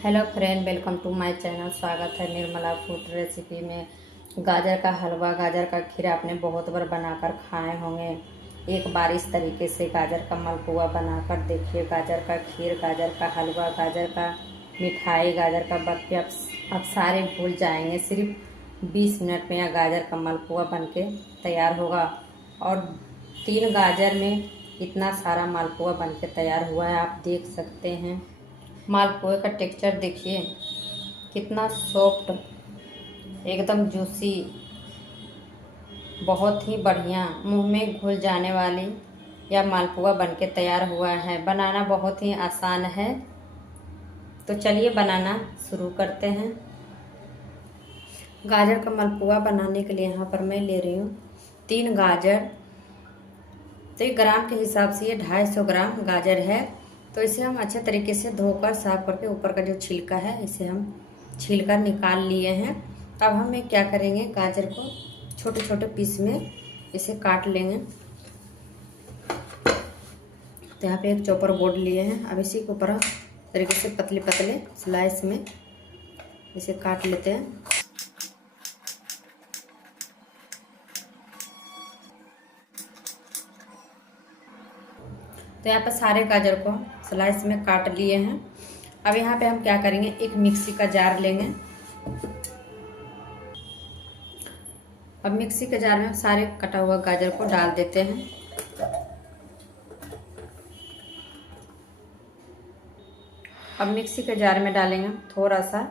Hello friend, welcome to my channel. स्वागत है Nirmala food recipe में। गाजर का हलवा, गाजर का खीर आपने बहुत बार बनाकर खाए होंगे। एक बार इस तरीके से गाजर का मालपुआ बनाकर देखिए। गाजर का खीर, गाजर का हलवा, गाजर का मिठाई, गाजर का बर्फी आप सारे भूल जाएंगे। सिर्फ 20 मिनट में यह गाजर का मालपुआ बनके तैयार होगा। और 3 गाजर में इतना सारा मालपुआ बनके तैयार हुआ है, आप देख सकते हैं। मालपुए का टेक्सचर देखिए कितना सॉफ्ट, एकदम जूसी, बहुत ही बढ़िया, मुंह में घुल जाने वाली यह मालपुआ बनके तैयार हुआ है। बनाना बहुत ही आसान है, तो चलिए बनाना शुरू करते हैं। गाजर का मालपुआ बनाने के लिए यहाँ पर मैं ले रही हूँ 3 गाजर। तो ये ग्राम के हिसाब से ये 250 ग्राम गाजर है। तो इसे हम अच्छे तरीके से धोकर साफ करके ऊपर का जो छिलका है इसे हम छील कर निकाल लिए हैं। अब हम क्या करेंगे, गाजर को छोटे छोटे पीस में इसे काट लेंगे। तो यहाँ पे एक चॉपर बोर्ड लिए हैं। अब इसी के ऊपर तरीके से पतले पतले स्लाइस में इसे काट लेते हैं। तो यहाँ पर सारे गाजर को स्लाइस में काट लिए हैं। अब यहाँ पे हम क्या करेंगे, एक मिक्सी का जार लेंगे। अब मिक्सी के जार में सारे कटा हुआ गाजर को डाल देते हैं। अब मिक्सी के जार में डालेंगे थोड़ा सा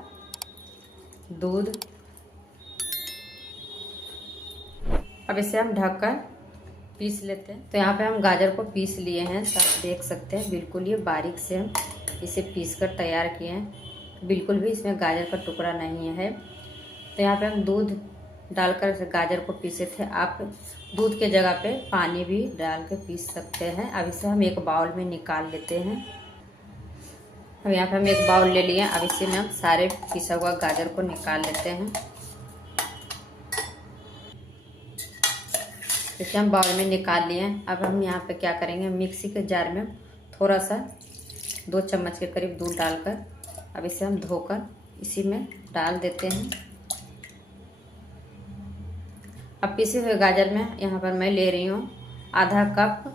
दूध। अब इसे हम ढककर पीस लेते हैं। तो यहाँ पे हम गाजर को पीस लिए हैं, सब देख सकते हैं। बिल्कुल ये बारीक से हम इसे पीस कर तैयार किए हैं। बिल्कुल भी इसमें गाजर का टुकड़ा नहीं है। तो यहाँ पे हम दूध डालकर गाजर को पीसे थे। आप दूध के जगह पे पानी भी डाल के पीस सकते हैं। अब इसे हम एक बाउल में निकाल लेते हैं। अब यहाँ पे हम एक बाउल ले लिए। अब इसी में हम सारे पिसा हुआ गाजर को निकाल लेते हैं। इसे हम बाउल में निकाल लिए हैं। अब हम यहाँ पे क्या करेंगे, मिक्सी के जार में थोड़ा सा 2 चम्मच के करीब दूध डालकर अब इसे हम धोकर इसी में डाल देते हैं। अब पिसे हुए गाजर में यहाँ पर मैं ले रही हूँ आधा कप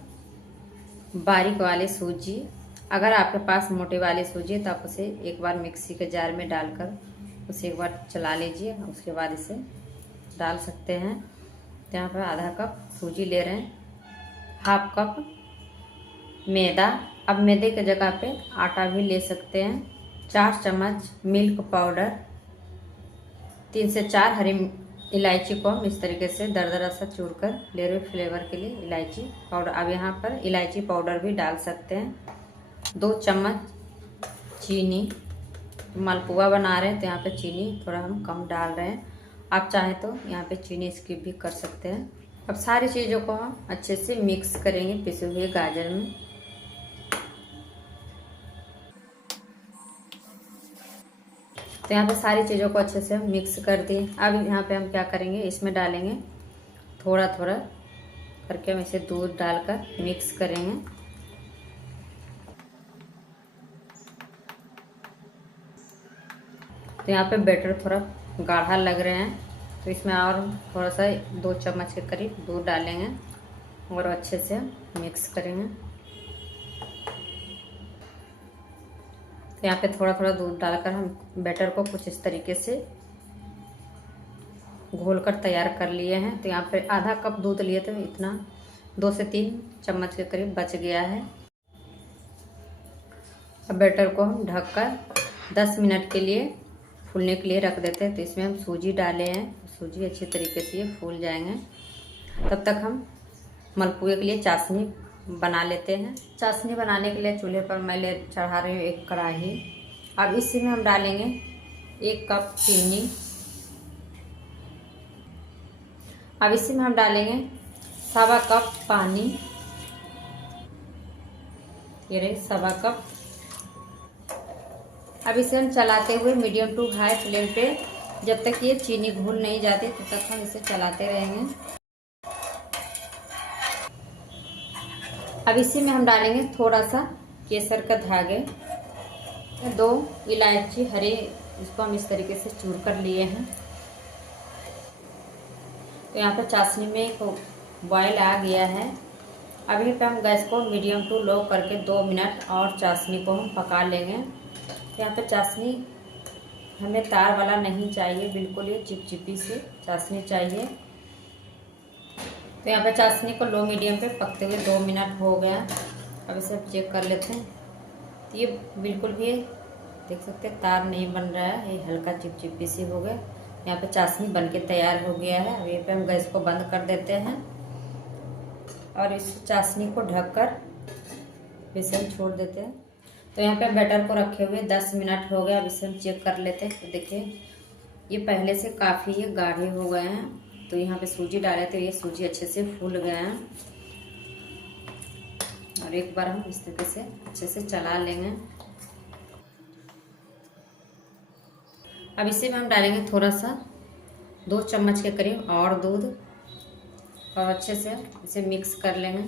बारीक वाली सूजी। अगर आपके पास मोटी वाली सूजी है तो आप उसे एक बार मिक्सी के जार में डालकर उसे एक बार चला लीजिए, उसके बाद इसे डाल सकते हैं। तो यहाँ पर आधा कप सूजी ले रहे हैं, हाफ कप मैदा। अब मैदे के जगह पे आटा भी ले सकते हैं। 4 चम्मच मिल्क पाउडर, 3 से 4 हरी इलायची को हम इस तरीके से दरदरा सा चूर कर ले रहे फ्लेवर के लिए इलायची पाउडर। अब यहाँ पर इलायची पाउडर भी डाल सकते हैं। 2 चम्मच चीनी, मालपुआ बना रहे हैं तो यहाँ पे चीनी थोड़ा हम कम डाल रहे हैं। आप चाहें तो यहाँ पे चीनी स्किप भी कर सकते हैं। अब सारी चीज़ों को हम अच्छे से मिक्स करेंगे पिसे हुए गाजर में। तो यहाँ पे सारी चीज़ों को अच्छे से मिक्स कर दिए। अब यहाँ पे हम क्या करेंगे, इसमें डालेंगे थोड़ा थोड़ा करके हम इसे दूध डालकर मिक्स करेंगे। तो यहाँ पे बैटर थोड़ा गाढ़ा लग रहे हैं तो इसमें और थोड़ा सा 2 चम्मच के करीब दूध डालेंगे और अच्छे से मिक्स करेंगे। तो यहाँ पे थोड़ा थोड़ा दूध डालकर हम बैटर को कुछ इस तरीके से घोलकर तैयार कर लिए हैं। तो यहाँ पे आधा कप दूध लिए थे, इतना 2 से 3 चम्मच के करीब बच गया है। अब बैटर को हम ढककर 10 मिनट के लिए फूलने के लिए रख देते हैं। तो इसमें हम सूजी डाले हैं, सूजी अच्छी तरीके से ये फूल जाएंगे। तब तक हम मालपुए के लिए चाशनी बना लेते हैं। चाशनी बनाने के लिए चूल्हे पर मैं चढ़ा रही हूँ एक कढ़ाई। अब इसी में हम डालेंगे 1 कप चीनी। अब इसी में हम डालेंगे 1.25 कप पानी। ये रहे 1.25 कप। अब इसे हम चलाते हुए मीडियम टू हाई फ्लेम पे जब तक ये चीनी घुल नहीं जाती तब तक हम इसे चलाते रहेंगे। अब इसी में हम डालेंगे थोड़ा सा केसर का धागे। 2 इलायची हरे, इसको हम इस तरीके से चूर कर लिए हैं। तो यहाँ पे चाशनी में एक बॉयल आ गया है। अभी पे हम गैस को मीडियम टू लो करके 2 मिनट और चाशनी को हम पका लेंगे। तो यहाँ पे चाशनी हमें तार वाला नहीं चाहिए, बिल्कुल ये चिपचिपी सी चाशनी चाहिए। तो यहाँ पे चाशनी को लो मीडियम पे पकते हुए 2 मिनट हो गया। अब इसे चेक कर लेते हैं। तो ये बिल्कुल भी देख सकते हैं तार नहीं बन रहा है, ये हल्का चिपचिपी सी हो गया। यहाँ पे चाशनी बनके तैयार हो गया है। अब यहाँ पे हम गैस को बंद कर देते हैं और इस चाशनी को ढककर इसे हम छोड़ देते हैं। तो यहाँ पे बैटर को रखे हुए 10 मिनट हो गया। अब इसे हम चेक कर लेते हैं। तो देखिए ये पहले से काफ़ी ये गाढ़े हो गए हैं। तो यहाँ पे सूजी डाले तो ये सूजी अच्छे से फूल गए हैं। और एक बार हम इस तरीके से अच्छे से चला लेंगे। अब इसी में हम डालेंगे थोड़ा सा 2 चम्मच के करीब और दूध और अच्छे से इसे मिक्स कर लेंगे।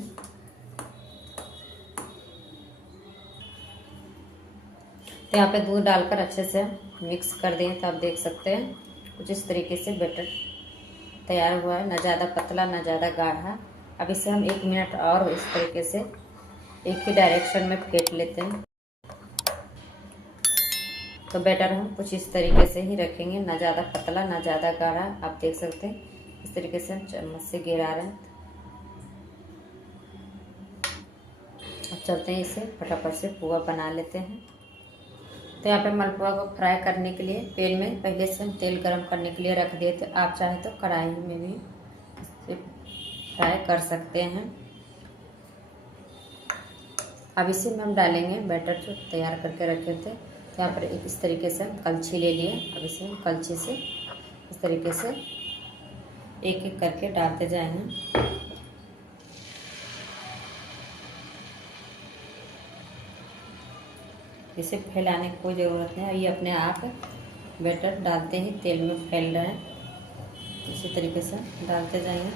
तो यहाँ पे दूध डालकर अच्छे से मिक्स कर दें। तो आप देख सकते हैं कुछ इस तरीके से बैटर तैयार हुआ है, ना ज़्यादा पतला ना ज़्यादा गाढ़ा। अब इसे हम 1 मिनट और इस तरीके से एक ही डायरेक्शन में फेंट लेते हैं। तो बैटर हम कुछ इस तरीके से ही रखेंगे, ना ज़्यादा पतला ना ज़्यादा गाढ़ा। आप देख सकते हैं इस तरीके से हम चम्मच से गिरा रहे हैं। अब चलते हैं, इसे फटाफट से पुआ बना लेते हैं। तो यहाँ पे मलपुआ को फ्राई करने के लिए पैन में पहले से हम तेल गरम करने के लिए रख दिए थे। आप चाहे तो कढ़ाई में भी इसे फ्राई कर सकते हैं। अब इसी में हम डालेंगे बैटर जो तैयार करके रखे थे। तो यहाँ पर एक इस तरीके से हम कलछी ले लिए। अब इसे हम कलछी से इस तरीके से एक एक करके डालते जाएंगे। इसे फैलाने की कोई ज़रूरत नहीं है, ये अपने आप बैटर डालते ही तेल में फैल रहा है। इसी तरीके से डालते जाएंगे।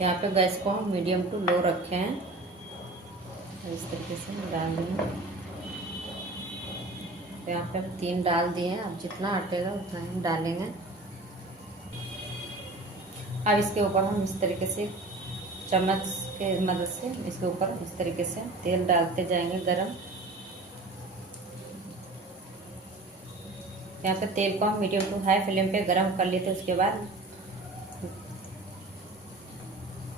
यहाँ पे गैस को हम मीडियम टू लो रखे हैं। इस तरीके से डाल देंगे। तो यहाँ पे हम 3 डाल दिए हैं। अब जितना हटेगा उतना ही डालेंगे। अब इसके ऊपर हम इस तरीके से चम्मच के मदद से इसके ऊपर इस तरीके से तेल डालते जाएंगे गरम। यहाँ पे तेल को हम मीडियम टू हाई फ्लेम पे गरम कर लिए थे, उसके बाद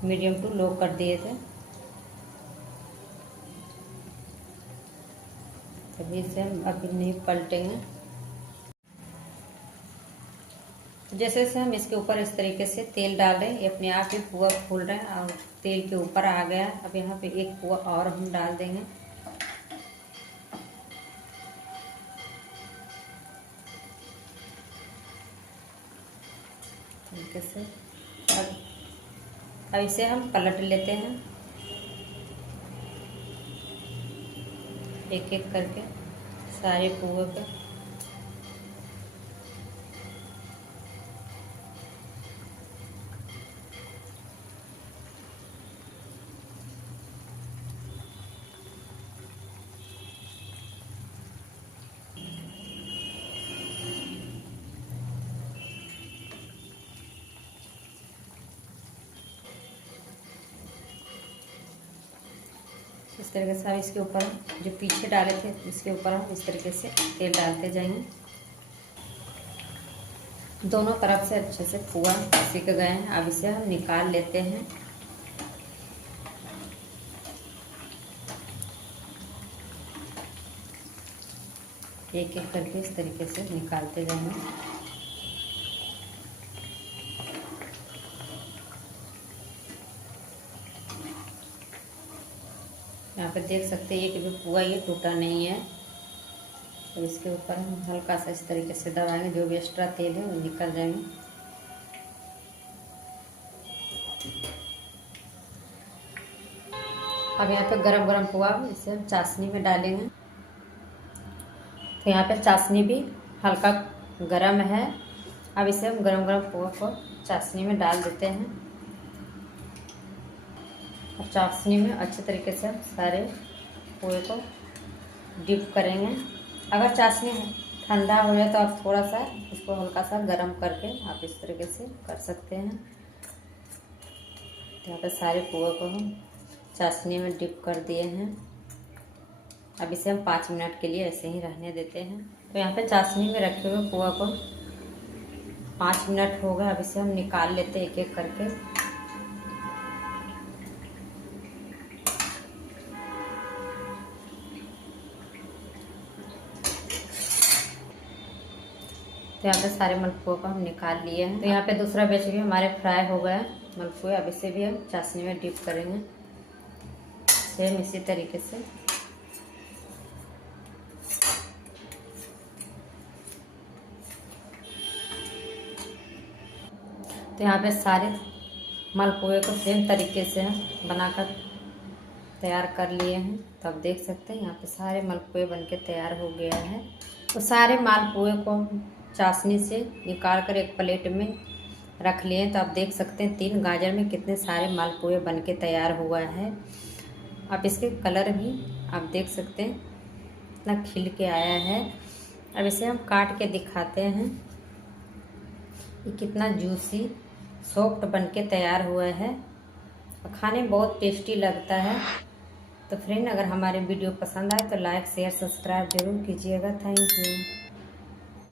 मीडियम टू लो कर दिए थे। तभी से हम अभी नहीं पलटेंगे। जैसे से हम इसके ऊपर इस तरीके से तेल डाल रहे हैं, ये अपने आप ही पुआ फूल रहा है और तेल के ऊपर आ गया। अब यहाँ पे एक पुआ और हम डाल देंगे। तरीके से अब इसे हम पलट लेते हैं एक एक करके सारे पुआ पे। इस तरीके से अब इसके ऊपर जो पीछे डाले थे इसके ऊपर हम इस तरीके से तेल डालते जाएंगे। दोनों तरफ से अच्छे से पुआ सिक गए हैं। अब इसे हम निकाल लेते हैं। एक एक करके इस तरीके से निकालते जाएंगे। यहाँ पे देख सकते हैं एक भी पुआ ये टूटा नहीं है। तो इसके ऊपर हम हल्का सा इस तरीके से दबाएंगे, जो भी एक्स्ट्रा तेल है वो निकल जाएंगे। अब यहाँ पे गरम गरम पुआ इसे हम चाशनी में डालेंगे। तो यहाँ पे चाशनी भी हल्का गरम है। अब इसे हम गरम गरम पुआ को चाशनी में डाल देते हैं। और चाशनी में अच्छे तरीके से हम सारे पोहे को डिप करेंगे। अगर चाशनी ठंडा हो जाए तो आप थोड़ा सा इसको हल्का सा गर्म करके आप इस तरीके से कर सकते हैं। तो यहाँ पे सारे पोहे को हम चाशनी में डिप कर दिए हैं। अब इसे हम 5 मिनट के लिए ऐसे ही रहने देते हैं। तो यहाँ पे चाशनी में रखे हुए पोहा को 5 मिनट हो गए। अब इसे हम निकाल लेते हैं एक एक करके। तो यहाँ पे सारे मलपुए को हम निकाल लिए हैं। तो यहाँ पे दूसरा बैच भी हमारे फ्राई हो गया मलपुए। अब इसे भी हम चाशनी में डिप करेंगे सेम इसी तरीके से। तो यहाँ पे सारे मलपुए को सेम तरीके से हम बनाकर तैयार कर लिए हैं। तो आप देख सकते हैं यहाँ पे सारे मलपुए बनके तैयार हो गया है। तो सारे मालपुए को चाशनी से निकाल कर एक प्लेट में रख लिए हैं। तो आप देख सकते हैं 3 गाजर में कितने सारे मालपुए बनके तैयार हुआ है। आप इसके कलर भी आप देख सकते हैं कितना खिल के आया है। अब इसे हम काट के दिखाते हैं ये कितना जूसी सॉफ्ट बनके तैयार हुआ है और खाने में बहुत टेस्टी लगता है। तो फ्रेंड, अगर हमारे वीडियो पसंद आए तो लाइक शेयर सब्सक्राइब जरूर कीजिएगा। Thank you.